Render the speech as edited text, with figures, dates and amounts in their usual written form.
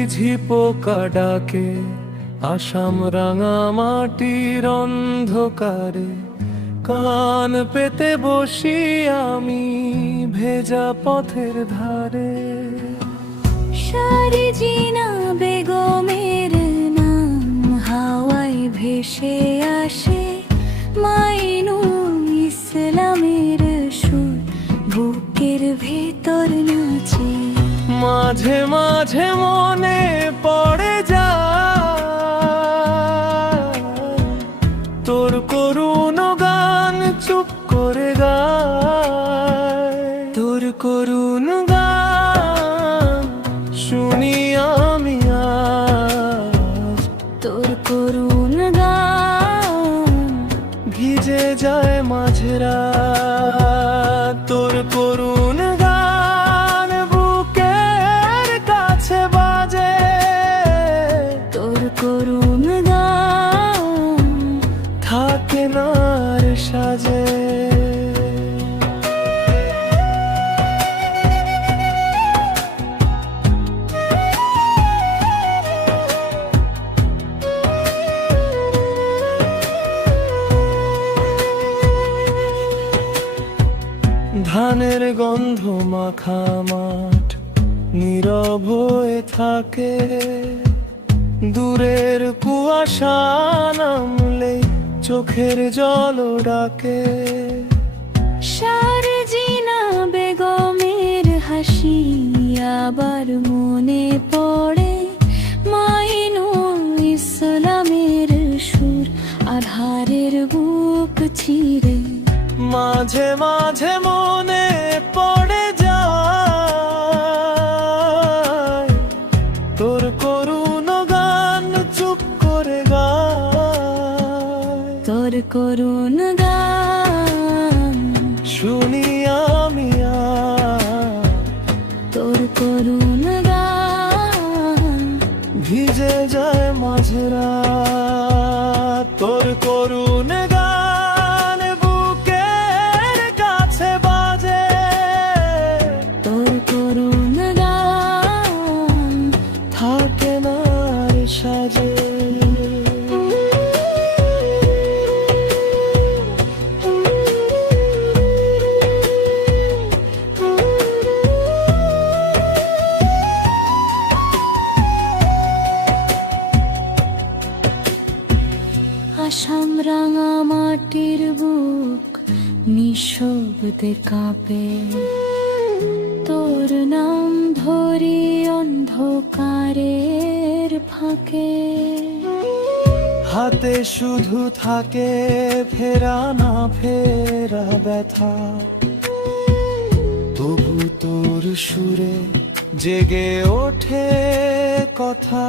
ঝিঝি পোকা ডাকে আসাম রাঙা মাটির অন্ধকারে, কান পেতে বসি আমি ভেজা পথের ধারে। সারজিনা বেগমের নাম হাওয়ায় ভেসে আসে, মাইনুল ইসলামের সুর বুকের ভেতর নাচে। মাঝে মাঝে মনে পড়ে যায় তোর করুণ গান, চুপ করে গায় তোর করুণ গান শুনি আমি আজ। তোর করুণ গান ভিজে যায় মাঝরা তোর করুণ গান বুকের কাছে বাজে। তোর করুণ গান থাকে না আর সাজে। ধানের গন্ধ মাখা মাঠ নীরব হয়ে থাকে, দূরের কুয়াশা নামলে চোখের জল ডাকে। সারজিনা বেগমের হাসি আবার মনে পড়ে, মাইনুল ইসলামের সুর আধারের বুক চিরে। মাঝে মাঝে মনে পড়ে যায় তোর করুণ গান, চুপ করে গায় তোর করুণ গান শুনি আমি আজ। তোর করুণ গান ভিজে যায় মাঝরা তোর করুণ গান বুকের কাছে বাজে। তোর করুণ গান থাকে না আর সাজে। আসাম রাঙা মাটির বুক নিঃশব্দে কাঁপে, তোর নাম ধরি অন্ধকারের ফাঁকে। হাতে শুধু থাকে ফেরা না ফেরা ব্যথা, তবু তোর সুরে জেগে ওঠে কথা।